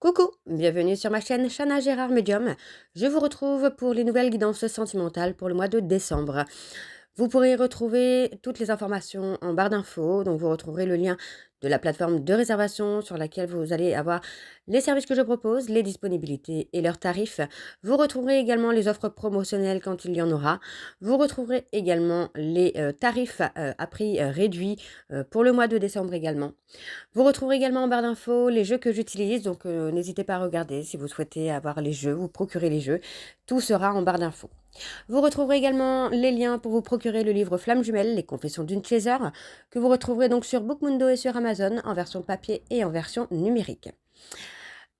Coucou, bienvenue sur ma chaîne Chana Gérard Medium. Je vous retrouve pour les nouvelles guidances sentimentales pour le mois de décembre. Vous pourrez retrouver toutes les informations en barre d'infos, donc vous retrouverez le lien de la plateforme de réservation sur laquelle vous allez avoir les services que je propose, les disponibilités et leurs tarifs. Vous retrouverez également les offres promotionnelles quand il y en aura. Vous retrouverez également les tarifs à prix réduit pour le mois de décembre également. Vous retrouverez également en barre d'infos les jeux que j'utilise, donc n'hésitez pas à regarder si vous souhaitez avoir les jeux, vous procurer les jeux. Tout sera en barre d'infos. Vous retrouverez également les liens pour vous procurer le livre Flamme jumelle, les confessions d'une chaser, que vous retrouverez donc sur Bookmundo et sur Amazon en version papier et en version numérique.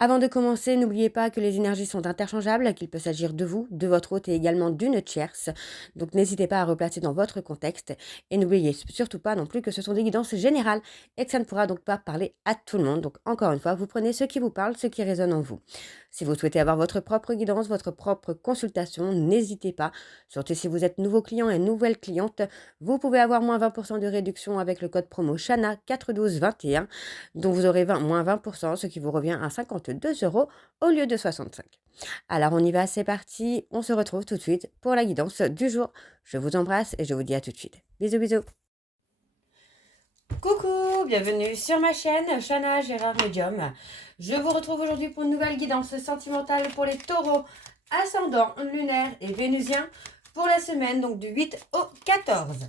Avant de commencer, n'oubliez pas que les énergies sont interchangeables, qu'il peut s'agir de vous, de votre hôte et également d'une tierce. Donc n'hésitez pas à replacer dans votre contexte et n'oubliez surtout pas non plus que ce sont des guidances générales et que ça ne pourra donc pas parler à tout le monde. Donc encore une fois, vous prenez ce qui vous parle, ce qui résonne en vous. Si vous souhaitez avoir votre propre guidance, votre propre consultation, n'hésitez pas. Surtout si vous êtes nouveau client et nouvelle cliente, vous pouvez avoir moins 20% de réduction avec le code promo Chana 41221, dont vous aurez moins 20%, ce qui vous revient à 52 euros au lieu de 65. Alors on y va, c'est parti, on se retrouve tout de suite pour la guidance du jour. Je vous embrasse et je vous dis à tout de suite. Bisous bisous. Coucou, bienvenue sur ma chaîne Chana Gérard Medium. Je vous retrouve aujourd'hui pour une nouvelle guidance sentimentale pour les taureaux, ascendant, lunaire et vénusien pour la semaine donc du 8 au 14.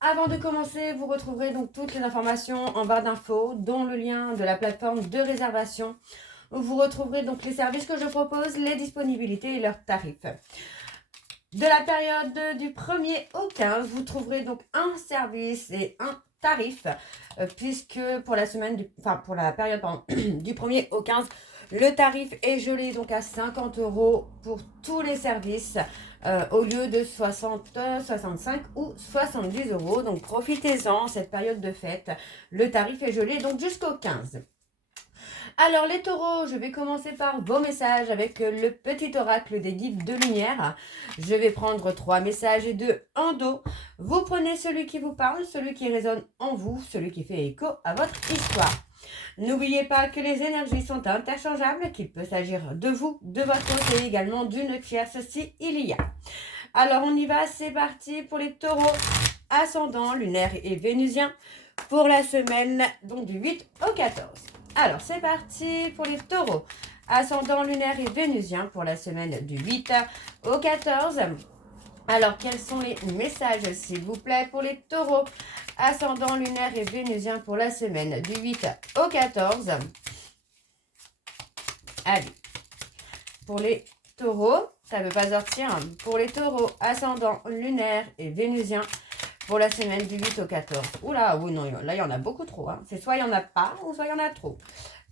Avant de commencer, vous retrouverez donc toutes les informations en barre d'infos, dont le lien de la plateforme de réservation. Vous retrouverez donc les services que je propose, les disponibilités et leurs tarifs. De la période du 1er au 15, vous trouverez donc un service et un tarif, puisque pour la pour la période du 1er au 15, le tarif est gelé donc à 50 euros pour tous les services au lieu de 60, 65 ou 70 euros. Donc profitez-en, cette période de fête. Le tarif est gelé donc jusqu'au 15. Alors les taureaux, je vais commencer par vos messages avec le petit oracle des guides de lumière. Je vais prendre 3 messages et 2 en dos. Vous prenez celui qui vous parle, celui qui résonne en vous, celui qui fait écho à votre histoire. N'oubliez pas que les énergies sont interchangeables, qu'il peut s'agir de vous, de votre côté, également d'une tierce si il y a. Alors on y va, c'est parti pour les taureaux ascendant, lunaire et vénusien pour la semaine donc du 8 au 14. Alors c'est parti pour les taureaux ascendant, lunaire et vénusien pour la semaine du 8 au 14. Alors, quels sont les messages, s'il vous plaît, pour les taureaux ascendant, lunaire et vénusien pour la semaine du 8 au 14? Allez, pour les taureaux, ça ne veut pas sortir. Pour les taureaux ascendant, lunaire et vénusien pour la semaine du 8 au 14. Oula, oui, non, là, il y en a beaucoup trop. Hein. C'est soit il n'y en a pas, ou soit il y en a trop.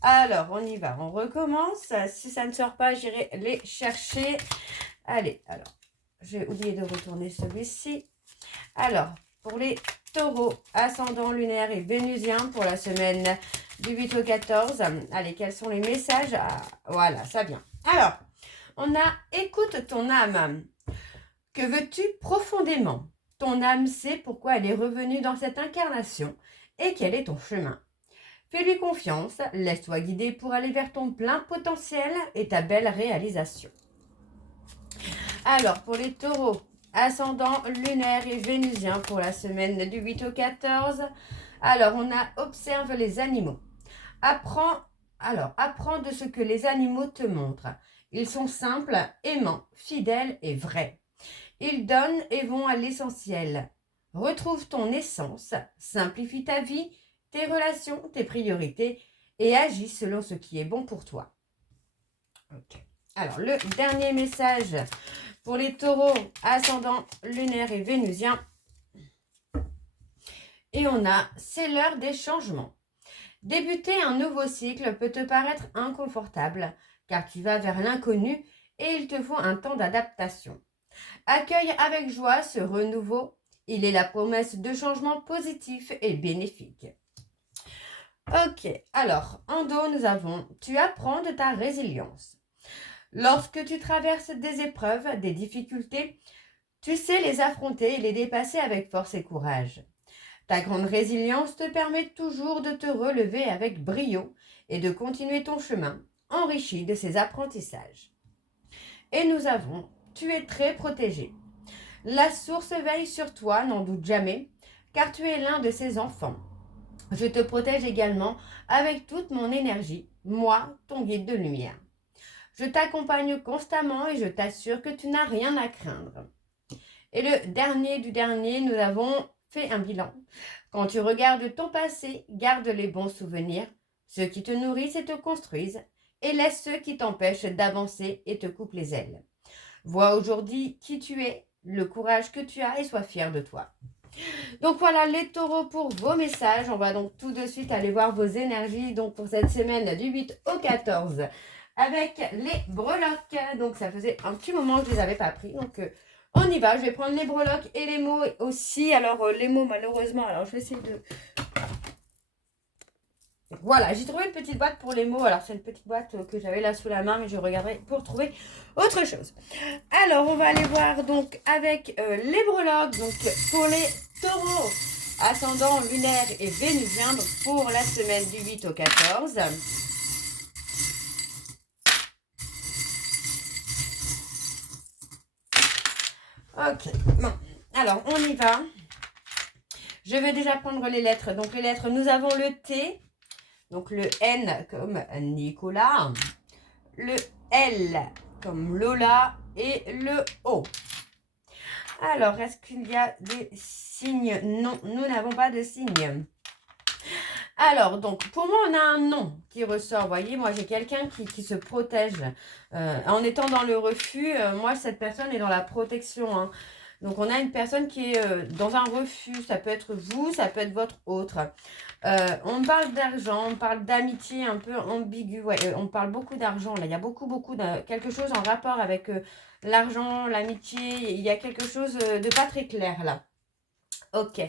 Alors, on y va, on recommence. Si ça ne sort pas, j'irai les chercher. Allez, alors. J'ai oublié de retourner celui-ci. Alors, pour les taureaux, ascendant, lunaire et vénusien pour la semaine du 8 au 14. Allez, quels sont les messages? Voilà, ça vient. Alors, on a « Écoute ton âme. Que veux-tu profondément? Ton âme sait pourquoi elle est revenue dans cette incarnation et quel est ton chemin. Fais-lui confiance, laisse-toi guider pour aller vers ton plein potentiel et ta belle réalisation. » Alors, pour les taureaux, ascendant, lunaire et vénusien pour la semaine du 8 au 14. Alors, on a observe les animaux. Apprends de ce que les animaux te montrent. Ils sont simples, aimants, fidèles et vrais. Ils donnent et vont à l'essentiel. Retrouve ton essence, simplifie ta vie, tes relations, tes priorités et agis selon ce qui est bon pour toi. Ok. Alors, le dernier message pour les taureaux, ascendant, lunaire et vénusien. Et on a « C'est l'heure des changements. Débuter un nouveau cycle peut te paraître inconfortable, car tu vas vers l'inconnu et il te faut un temps d'adaptation. Accueille avec joie ce renouveau. Il est la promesse de changements positifs et bénéfiques. Ok, alors, en dos, nous avons « Tu apprends de ta résilience. Lorsque tu traverses des épreuves, des difficultés, tu sais les affronter et les dépasser avec force et courage. Ta grande résilience te permet toujours de te relever avec brio et de continuer ton chemin, enrichi de ses apprentissages. Et nous avons, tu es très protégé. La source veille sur toi, n'en doute jamais, car tu es l'un de ses enfants. Je te protège également avec toute mon énergie, moi, ton guide de lumière. Je t'accompagne constamment et je t'assure que tu n'as rien à craindre. Et le dernier du dernier, nous avons fait un bilan. Quand tu regardes ton passé, garde les bons souvenirs, ceux qui te nourrissent et te construisent, et laisse ceux qui t'empêchent d'avancer et te coupent les ailes. Vois aujourd'hui qui tu es, le courage que tu as et sois fier de toi. Donc voilà les taureaux pour vos messages. On va donc tout de suite aller voir vos énergies donc pour cette semaine du 8 au 14 avec les breloques. Donc ça faisait un petit moment que je ne les avais pas pris. Donc on y va. Je vais prendre les breloques et les mots aussi. Alors les mots malheureusement, alors je vais essayer de... Voilà, j'ai trouvé une petite boîte pour les mots. Alors, c'est une petite boîte que j'avais là sous la main, mais je regarderai pour trouver autre chose. Alors, on va aller voir donc avec les breloques. Donc, pour les taureaux, ascendant lunaire et vénusien, donc pour la semaine du 8 au 14. Ok, bon. Alors, on y va. Je vais déjà prendre les lettres. Donc, les lettres, nous avons le T. Donc le N comme Nicolas, le L comme Lola et le O. Alors, est-ce qu'il y a des signes? Non, nous n'avons pas de signes. Alors, donc, pour moi, on a un nom qui ressort. Vous voyez, moi, j'ai quelqu'un qui se protège. En étant dans le refus, moi, cette personne est dans la protection. Hein. Donc, on a une personne qui est dans un refus. Ça peut être vous, ça peut être votre autre. On parle d'argent, on parle d'amitié un peu ambiguë. Ouais, on parle beaucoup d'argent. Là, il y a beaucoup de quelque chose en rapport avec l'argent, l'amitié. Il y a quelque chose de pas très clair là. Ok.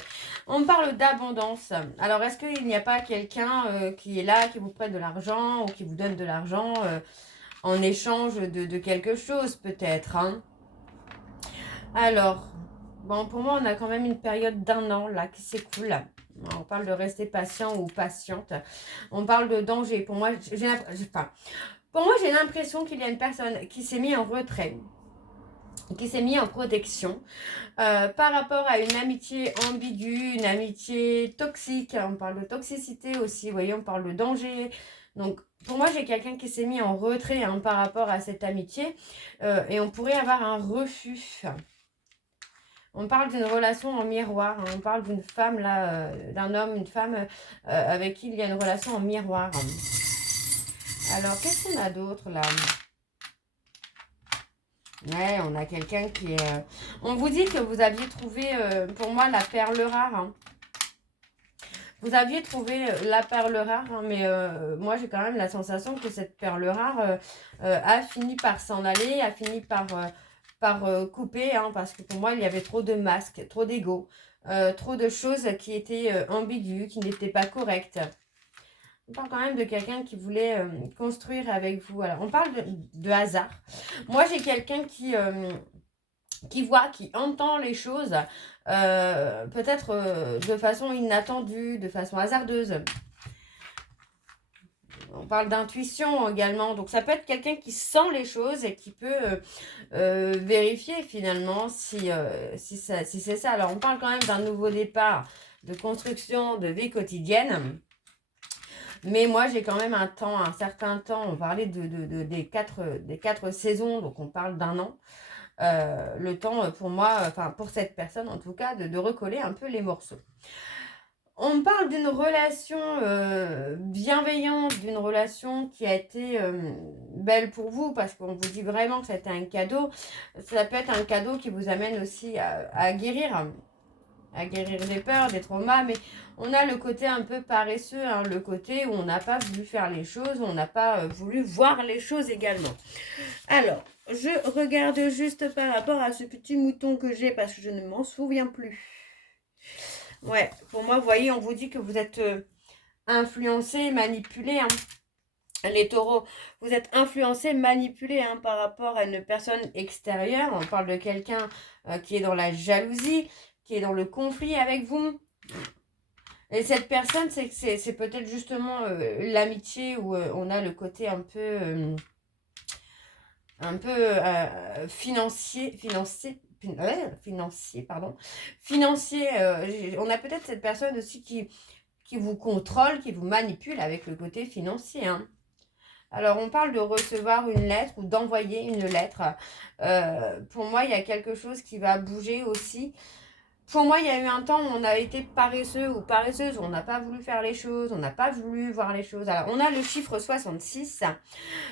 On parle d'abondance. Alors, est-ce qu'il n'y a pas quelqu'un qui est là, qui vous prête de l'argent ou qui vous donne de l'argent en échange de quelque chose peut-être hein. Alors, bon, pour moi, on a quand même une période d'1 an là qui s'écoule. On parle de rester patient ou patiente. On parle de danger. Pour moi, j'ai l'impression qu'il y a une personne qui s'est mise en retrait, qui s'est mise en protection par rapport à une amitié ambiguë, une amitié toxique. On parle de toxicité aussi, vous voyez, on parle de danger. Donc, pour moi, j'ai quelqu'un qui s'est mis en retrait hein, par rapport à cette amitié et on pourrait avoir un refus. On parle d'une relation en miroir. Hein. On parle d'une femme, là, d'un homme, une femme avec qui il y a une relation en miroir. Alors, qu'est-ce qu'on a d'autre, là? Ouais, on a quelqu'un qui est... On vous dit que vous aviez trouvé, pour moi, la perle rare. Hein. Vous aviez trouvé la perle rare, hein, mais moi, j'ai quand même la sensation que cette perle rare a fini par s'en aller, a fini par couper, hein, parce que pour moi, il y avait trop de masques, trop d'ego, trop de choses qui étaient ambiguës, qui n'étaient pas correctes. On parle quand même de quelqu'un qui voulait construire avec vous. Alors, on parle de hasard. Moi, j'ai quelqu'un qui voit, qui entend les choses, peut-être de façon inattendue, de façon hasardeuse. On parle d'intuition également. Donc, ça peut être quelqu'un qui sent les choses et qui peut vérifier finalement si c'est ça. Alors, on parle quand même d'un nouveau départ, de construction, de vie quotidienne. Mais moi, j'ai quand même un certain temps. On parlait des quatre saisons, donc on parle d'1 an. Le temps pour moi, enfin pour cette personne en tout cas, de recoller un peu les morceaux. On parle d'une relation bienveillante, d'une relation qui a été belle pour vous, parce qu'on vous dit vraiment que c'était un cadeau. Ça peut être un cadeau qui vous amène aussi à guérir des peurs, des traumas, mais on a le côté un peu paresseux, hein, le côté où on n'a pas voulu faire les choses, on n'a pas voulu voir les choses également. Alors, je regarde juste par rapport à ce petit mouton que j'ai, parce que je ne m'en souviens plus. Ouais, pour moi, vous voyez, on vous dit que vous êtes influencé, manipulé, hein. Les taureaux, vous êtes influencé, manipulé hein, par rapport à une personne extérieure. On parle de quelqu'un qui est dans la jalousie, qui est dans le conflit avec vous. Et cette personne, c'est peut-être justement l'amitié où on a le côté un peu financier, pardon. Financier, on a peut-être cette personne aussi qui vous contrôle, qui vous manipule avec le côté financier, hein. Alors, on parle de recevoir une lettre ou d'envoyer une lettre. Pour moi, il y a quelque chose qui va bouger aussi. Pour moi, il y a eu un temps où on a été paresseux ou paresseuse, où on n'a pas voulu faire les choses, on n'a pas voulu voir les choses. Alors, on a le chiffre 66.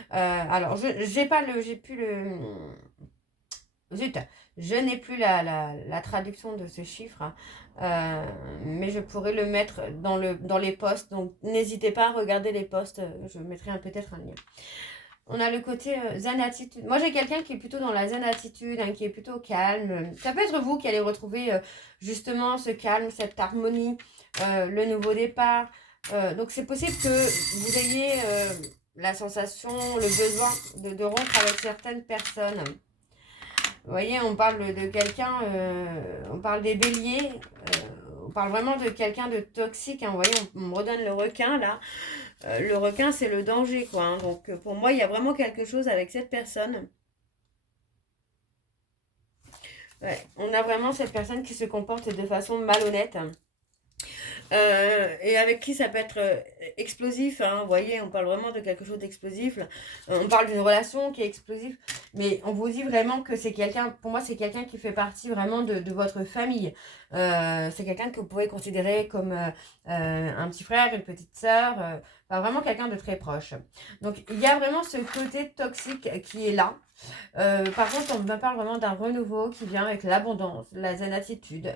Alors, j'ai plus le... Zut, je n'ai plus la traduction de ce chiffre, hein. Mais je pourrais le mettre dans les posts. Donc, n'hésitez pas à regarder les posts. Je mettrai peut-être un lien. On a le côté zen attitude. Moi, j'ai quelqu'un qui est plutôt dans la zen attitude, hein, qui est plutôt calme. Ça peut être vous qui allez retrouver justement ce calme, cette harmonie, le nouveau départ. Donc, c'est possible que vous ayez la sensation, le besoin de rompre avec certaines personnes. Vous voyez, on parle de quelqu'un, on parle des béliers, on parle vraiment de quelqu'un de toxique, hein. Vous voyez, on me redonne le requin là. Le requin, c'est le danger, quoi, hein. Donc, pour moi, il y a vraiment quelque chose avec cette personne. Ouais, on a vraiment cette personne qui se comporte de façon malhonnête. Et avec qui ça peut être explosif, hein. Vous voyez, on parle vraiment de quelque chose d'explosif. On parle d'une relation qui est explosive, mais on vous dit vraiment que c'est quelqu'un, pour moi, c'est quelqu'un qui fait partie vraiment de votre famille. C'est quelqu'un que vous pouvez considérer comme un petit frère, une petite sœur, enfin, vraiment quelqu'un de très proche. Donc, il y a vraiment ce côté toxique qui est là. Par contre, on me parle vraiment d'un renouveau qui vient avec l'abondance, la zen attitude,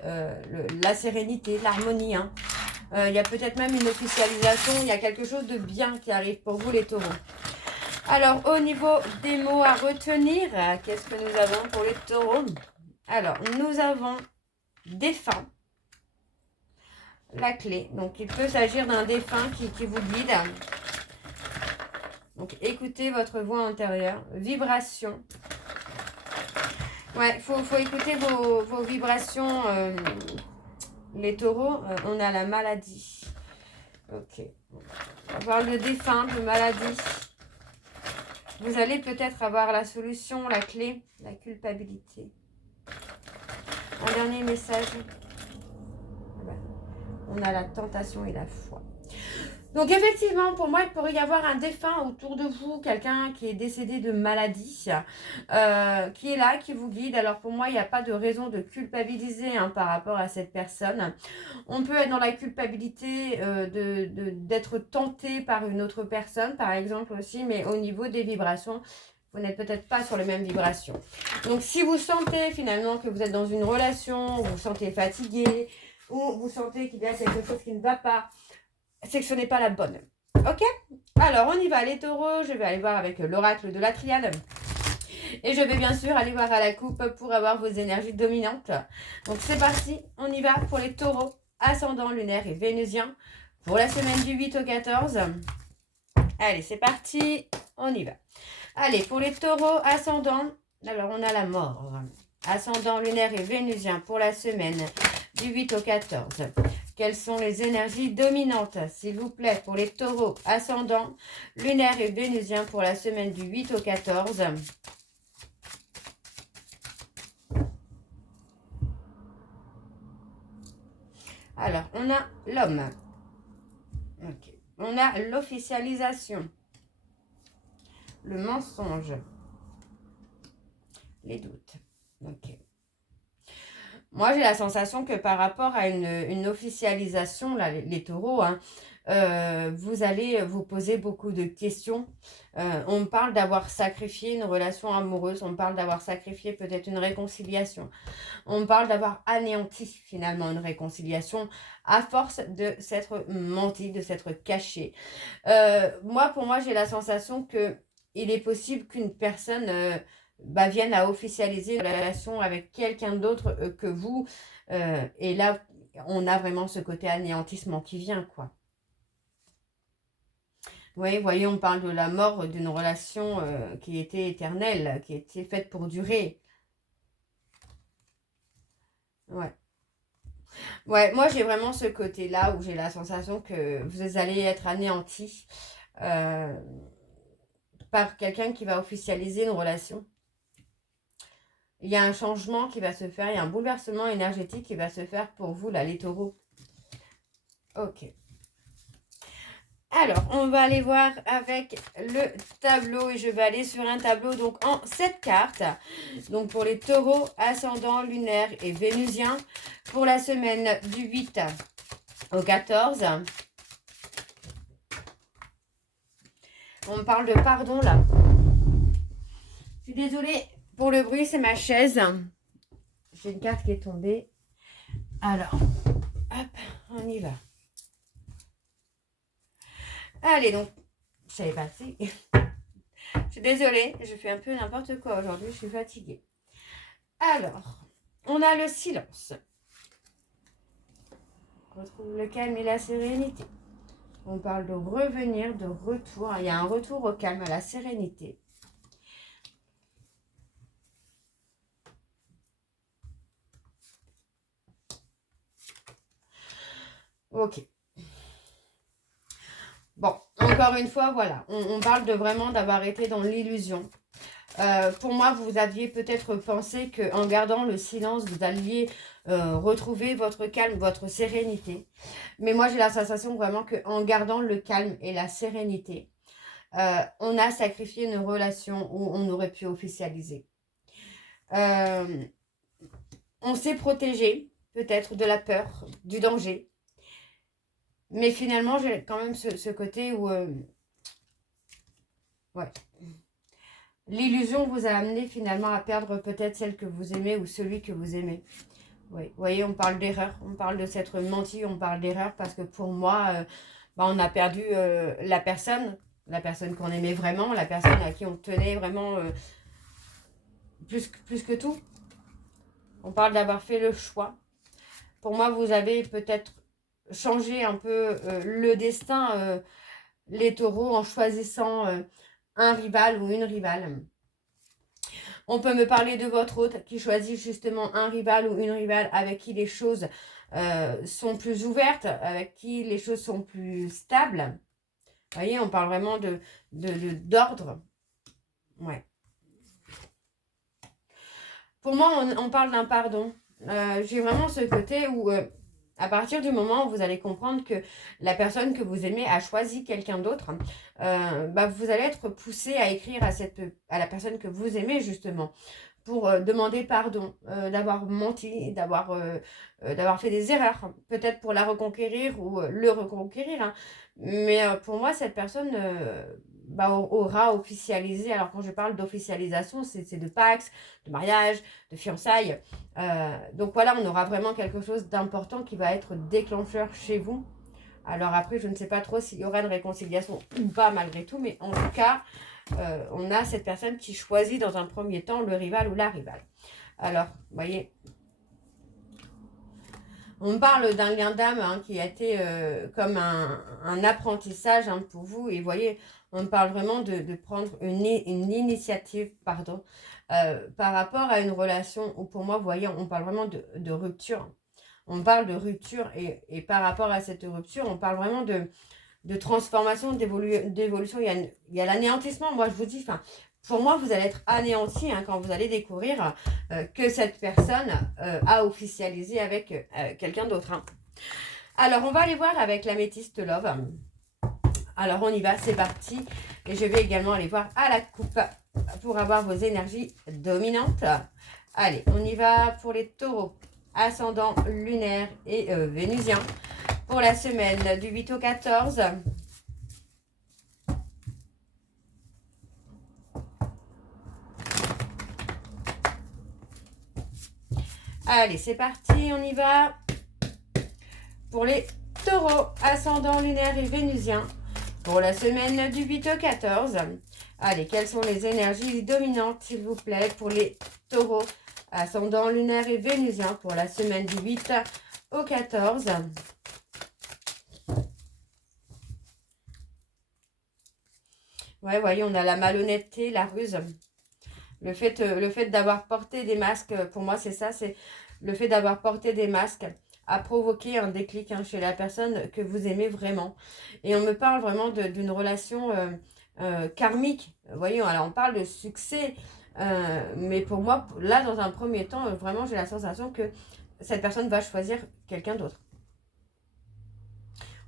la sérénité, l'harmonie, hein. Il y a peut-être même une officialisation, il y a quelque chose de bien qui arrive pour vous les taureaux. Alors, au niveau des mots à retenir, qu'est-ce que nous avons pour les taureaux? Alors, nous avons défunt, la clé. Donc, il peut s'agir d'un défunt qui vous guide. Donc, écoutez votre voix intérieure. Vibration. Ouais, faut écouter vos vibrations. Les taureaux, on a la maladie. Ok. On parle de défunt, de maladie. Vous allez peut-être avoir la solution, la clé, la culpabilité. Un dernier message. On a la tentation et la foi. Donc effectivement, pour moi, il pourrait y avoir un défunt autour de vous, quelqu'un qui est décédé de maladie, qui est là, qui vous guide. Alors pour moi, il n'y a pas de raison de culpabiliser, hein, par rapport à cette personne. On peut être dans la culpabilité d'être tenté par une autre personne, par exemple aussi, mais au niveau des vibrations, vous n'êtes peut-être pas sur les mêmes vibrations. Donc si vous sentez finalement que vous êtes dans une relation, vous vous sentez fatigué, ou vous sentez qu'il y a quelque chose qui ne va pas, c'est que ce n'est pas la bonne. Ok? Alors, on y va, les taureaux. Je vais aller voir avec l'oracle de la triade. Et je vais bien sûr aller voir à la coupe pour avoir vos énergies dominantes. Donc, c'est parti. On y va pour les taureaux, ascendant lunaire et vénusien. Pour la semaine du 8 au 14. Allez, c'est parti. On y va. Allez, pour les taureaux, ascendant. Alors, on a la mort. Ascendant lunaire et vénusien pour la semaine du 8 au 14. Quelles sont les énergies dominantes, s'il vous plaît, pour les taureaux ascendants, lunaire et vénusien pour la semaine du 8 au 14. Alors, on a l'homme. Okay. On a l'officialisation. Le mensonge. Les doutes. Ok. Moi, j'ai la sensation que par rapport à une officialisation, là, les taureaux, hein, vous allez vous poser beaucoup de questions. On parle d'avoir sacrifié une relation amoureuse, on parle d'avoir sacrifié peut-être une réconciliation. On parle d'avoir anéanti finalement une réconciliation à force de s'être menti, de s'être caché. Pour moi, j'ai la sensation que il est possible qu'une personne vienne à officialiser une relation avec quelqu'un d'autre que vous. Et là, on a vraiment ce côté anéantissement qui vient, quoi. Oui, voyez, on parle de la mort d'une relation qui était éternelle, qui était faite pour durer. Ouais. Ouais, moi j'ai vraiment ce côté-là où j'ai la sensation que vous allez être anéanti euh, par quelqu'un qui va officialiser une relation. Il y a un changement qui va se faire, il y a un bouleversement énergétique qui va se faire pour vous, là, les taureaux. Ok. Alors, on va aller voir avec le tableau et je vais aller sur un tableau donc en 7 cartes. Donc pour les taureaux, ascendant, lunaire et vénusien pour la semaine du 8 au 14. On me parle de pardon là. Je suis désolée pour le bruit, c'est ma chaise. J'ai une carte qui est tombée. Alors, hop, on y va. Allez donc, je savais pas si. Je suis désolée, je fais un peu n'importe quoi aujourd'hui, je suis fatiguée. Alors, on a le silence. On retrouve le calme et la sérénité. On parle de revenir, de retour. Il y a un retour au calme, à la sérénité. Ok. Bon, encore une fois, voilà. On parle de vraiment d'avoir été dans l'illusion. Pour moi, vous aviez peut-être pensé qu'en gardant le silence, vous alliez retrouver votre calme, votre sérénité. Mais moi, j'ai la sensation vraiment qu'en gardant le calme et la sérénité, on a sacrifié une relation où on aurait pu officialiser. On s'est protégé, peut-être, de la peur, du danger. Mais finalement, j'ai quand même ce côté où... ouais. L'illusion vous a amené finalement à perdre peut-être celle que vous aimez ou celui que vous aimez. Oui, vous voyez, on parle d'erreur, on parle de s'être menti, on parle d'erreur parce que pour moi, on a perdu la personne qu'on aimait vraiment, la personne à qui on tenait vraiment plus que tout. On parle d'avoir fait le choix. Pour moi, vous avez peut-être changé un peu le destin, les taureaux, en choisissant un rival ou une rivale. On peut me parler de votre hôte qui choisit justement un rival ou une rivale avec qui les choses sont plus ouvertes, avec qui les choses sont plus stables. Vous voyez, on parle vraiment d'ordre. Ouais. Pour moi, on parle d'un pardon. J'ai vraiment ce côté où, à partir du moment où vous allez comprendre que la personne que vous aimez a choisi quelqu'un d'autre, vous allez être poussé à écrire à la personne que vous aimez, justement, pour demander pardon, d'avoir menti, d'avoir fait des erreurs, peut-être pour la reconquérir ou le reconquérir. Hein. Mais pour moi, cette personne aura officialisé. Alors quand je parle d'officialisation, c'est de Pax, de mariage, de fiançailles. Donc voilà, on aura vraiment quelque chose d'important qui va être déclencheur chez vous. Alors après, je ne sais pas trop s'il y aura une réconciliation ou pas malgré tout, mais en tout cas, on a cette personne qui choisit dans un premier temps le rival ou la rivale. Alors, vous voyez, on parle d'un lien d'âme hein, qui a été comme un apprentissage hein, pour vous. Et vous voyez, on parle vraiment de prendre une initiative par rapport à une relation où pour moi, vous voyez, on parle vraiment de rupture. On parle de rupture et par rapport à cette rupture, on parle vraiment de transformation, d'évolution. Il y a l'anéantissement. Moi, je vous dis, pour moi, vous allez être anéanti hein, quand vous allez découvrir que cette personne a officialisé avec quelqu'un d'autre. Hein. Alors, on va aller voir avec l'améthyste Love. Alors, on y va, c'est parti. Et je vais également aller voir à la coupe pour avoir vos énergies dominantes. Allez, on y va pour les taureaux, ascendant lunaire et vénusien. Pour la semaine du 8 au 14. Allez, c'est parti, on y va. Pour les taureaux, ascendant lunaire et vénusien. Pour la semaine du 8 au 14. Allez, quelles sont les énergies dominantes, s'il vous plaît, pour les taureaux, ascendant lunaire et vénusien. Pour la semaine du 8 au 14. Ouais, voyez, on a la malhonnêteté, la ruse. Le fait d'avoir porté des masques, pour moi, c'est ça, c'est le fait d'avoir porté des masques, à provoquer un déclic hein, chez la personne que vous aimez vraiment. Et on me parle vraiment d'une relation karmique. Vous voyez, alors on parle de succès, mais pour moi, là, dans un premier temps, vraiment, j'ai la sensation que cette personne va choisir quelqu'un d'autre.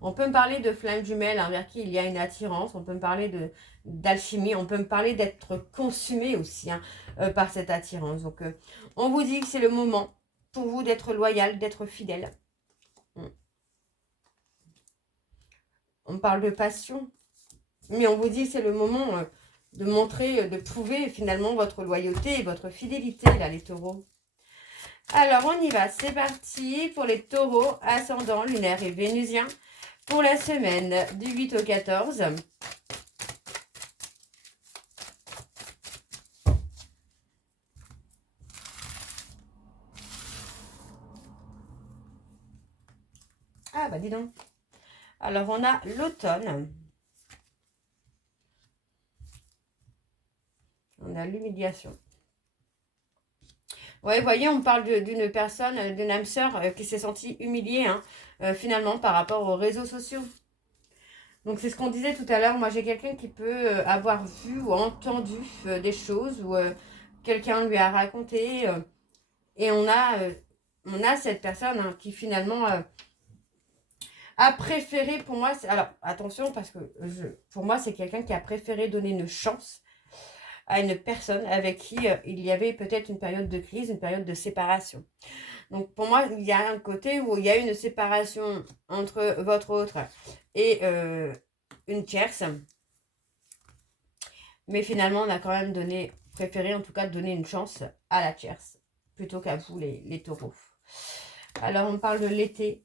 On peut me parler de flamme jumelle envers qui il y a une attirance. On peut me parler d'alchimie. On peut me parler d'être consumé aussi hein, par cette attirance. Donc, on vous dit que c'est le moment pour vous d'être loyal, d'être fidèle. On parle de passion. Mais on vous dit que c'est le moment de montrer, de prouver finalement votre loyauté et votre fidélité, là, les taureaux. Alors, on y va. C'est parti pour les taureaux, ascendant, lunaire et vénusien. Pour la semaine du 8 au 14. Ah bah dis donc. Alors on a l'automne. On a l'humiliation. Ouais, vous voyez, on parle d'une personne, d'une âme sœur qui s'est sentie humiliée hein, finalement par rapport aux réseaux sociaux. Donc c'est ce qu'on disait tout à l'heure. Moi j'ai quelqu'un qui peut avoir vu ou entendu des choses ou quelqu'un lui a raconté et on a cette personne hein, qui finalement a préféré, pour moi, alors attention parce que pour moi c'est quelqu'un qui a préféré donner une chance à une personne avec qui il y avait peut-être une période de crise, une période de séparation. Donc pour moi, il y a un côté où il y a une séparation entre votre autre et une tierce. Mais finalement, on a quand même préféré en tout cas donner une chance à la tierce plutôt qu'à vous les taureaux. Alors on parle de l'été.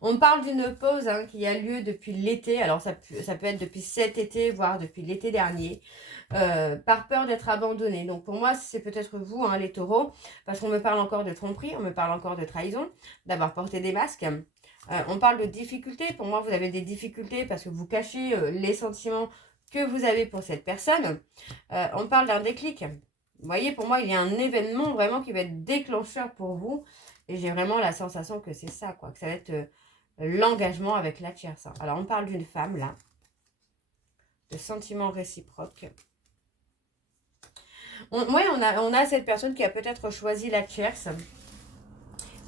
On parle d'une pause hein, qui a lieu depuis l'été, alors ça peut être depuis cet été, voire depuis l'été dernier, par peur d'être abandonné. Donc pour moi, c'est peut-être vous, hein, les taureaux, parce qu'on me parle encore de tromperie, on me parle encore de trahison, d'avoir porté des masques. On parle de difficultés, pour moi vous avez des difficultés parce que vous cachez les sentiments que vous avez pour cette personne. On parle d'un déclic. Vous voyez, pour moi, il y a un événement vraiment qui va être déclencheur pour vous. Et j'ai vraiment la sensation que c'est ça, quoi, que ça va être l'engagement avec la tierce. Alors, on parle d'une femme, là, de sentiments réciproques. On a cette personne qui a peut-être choisi la tierce,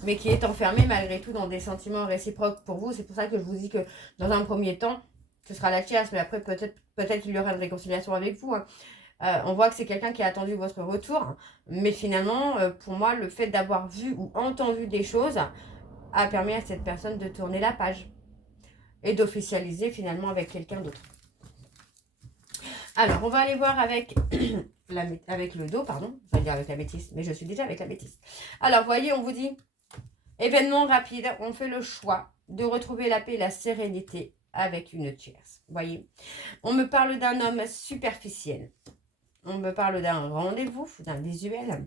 mais qui est enfermée malgré tout dans des sentiments réciproques pour vous. C'est pour ça que je vous dis que dans un premier temps, ce sera la tierce, mais après, peut-être qu'il y aura une réconciliation avec vous. Hein. On voit que c'est quelqu'un qui a attendu votre retour, mais finalement, pour moi, le fait d'avoir vu ou entendu des choses a permis à cette personne de tourner la page et d'officialiser finalement avec quelqu'un d'autre. Alors, on va aller voir avec, avec le dos, pardon, je vais dire avec la métisse, mais je suis déjà avec la métisse. Alors, voyez, on vous dit, événement rapide, on fait le choix de retrouver la paix et la sérénité avec une tierce. Voyez, on me parle d'un homme superficiel. On me parle d'un rendez-vous, d'un visuel.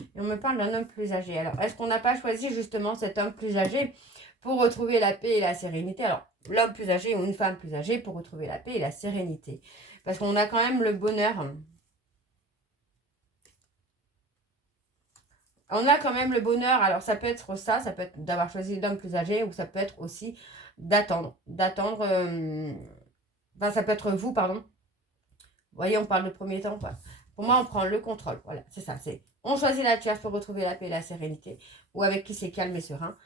Et on me parle d'un homme plus âgé. Alors, est-ce qu'on n'a pas choisi justement cet homme plus âgé pour retrouver la paix et la sérénité? Alors, l'homme plus âgé ou une femme plus âgée pour retrouver la paix et la sérénité. Parce qu'on a quand même le bonheur. On a quand même le bonheur. Alors, ça peut être ça peut être d'avoir choisi l'homme plus âgé ou ça peut être aussi d'attendre. D'attendre... Enfin, ça peut être vous, pardon. Vous voyez, on parle de premier temps, quoi. Pour moi, on prend le contrôle. Voilà, c'est ça. On choisit la tierce pour retrouver la paix et la sérénité, ou avec qui c'est calme et serein.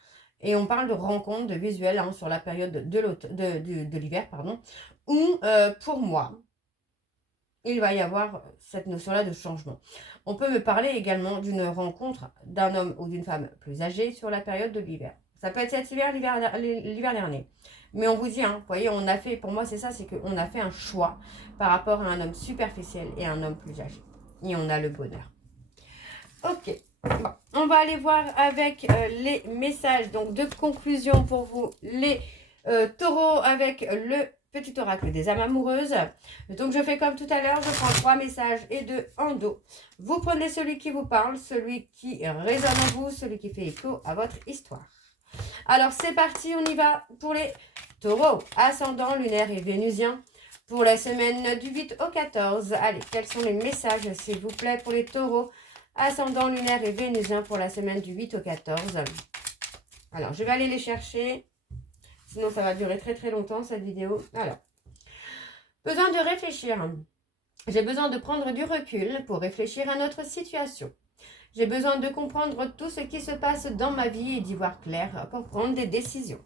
Et on parle de rencontres, de visuels hein, sur la période de l'hiver, pardon. Où, pour moi, il va y avoir cette notion-là de changement. On peut me parler également d'une rencontre d'un homme ou d'une femme plus âgée sur la période de l'hiver. Ça peut être cet hiver, l'hiver dernier. Mais on vous dit, hein, vous voyez, on a fait, pour moi c'est ça, c'est qu'on a fait un choix par rapport à un homme superficiel et un homme plus âgé. Et on a le bonheur. Ok, bon, on va aller voir avec les messages donc de conclusion pour vous, les taureaux, avec le petit oracle des âmes amoureuses. Donc je fais comme tout à l'heure, je prends 3 messages et 2 en dos. Vous prenez celui qui vous parle, celui qui résonne en vous, celui qui fait écho à votre histoire. Alors c'est parti, on y va pour les taureaux, ascendant, lunaire et vénusien. Pour la semaine du 8 au 14. Allez, quels sont les messages s'il vous plaît pour les taureaux, ascendant lunaire et vénusien pour la semaine du 8 au 14. Alors, je vais aller les chercher. Sinon, ça va durer très très longtemps cette vidéo. Alors, besoin de réfléchir. J'ai besoin de prendre du recul pour réfléchir à notre situation. J'ai besoin de comprendre tout ce qui se passe dans ma vie et d'y voir clair pour prendre des décisions.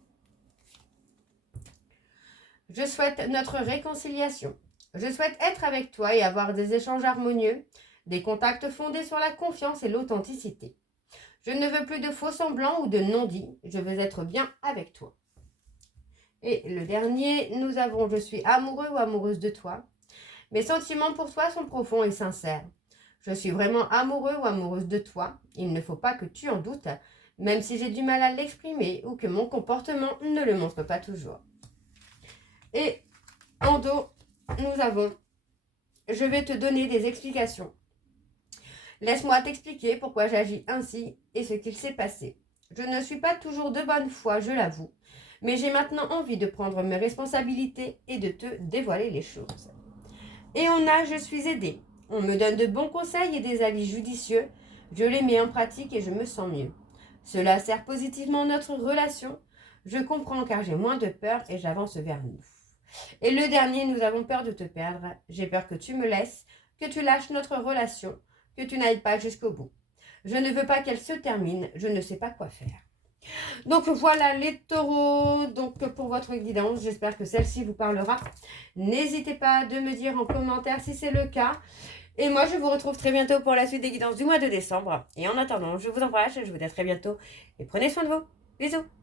Je souhaite notre réconciliation. Je souhaite être avec toi et avoir des échanges harmonieux, des contacts fondés sur la confiance et l'authenticité. Je ne veux plus de faux semblants ou de non-dits. Je veux être bien avec toi. Et le dernier, nous avons « Je suis amoureux ou amoureuse de toi. Mes sentiments pour toi sont profonds et sincères. Je suis vraiment amoureux ou amoureuse de toi. Il ne faut pas que tu en doutes, même si j'ai du mal à l'exprimer ou que mon comportement ne le montre pas toujours. » Et en dos, nous avons « Je vais te donner des explications. Laisse-moi t'expliquer pourquoi j'agis ainsi et ce qu'il s'est passé. Je ne suis pas toujours de bonne foi, je l'avoue, mais j'ai maintenant envie de prendre mes responsabilités et de te dévoiler les choses. » Et on a « Je suis aidée. On me donne de bons conseils et des avis judicieux. Je les mets en pratique et je me sens mieux. Cela sert positivement notre relation. Je comprends car j'ai moins de peur et j'avance vers nous. » Et le dernier, nous avons peur de te perdre. J'ai peur que tu me laisses, que tu lâches notre relation, que tu n'ailles pas jusqu'au bout. Je ne veux pas qu'elle se termine, je ne sais pas quoi faire. Donc voilà les taureaux, donc pour votre guidance, j'espère que celle-ci vous parlera. N'hésitez pas de me dire en commentaire si c'est le cas. Et moi, je vous retrouve très bientôt pour la suite des guidances du mois de décembre. Et en attendant, je vous embrasse, je vous dis à très bientôt et prenez soin de vous. Bisous.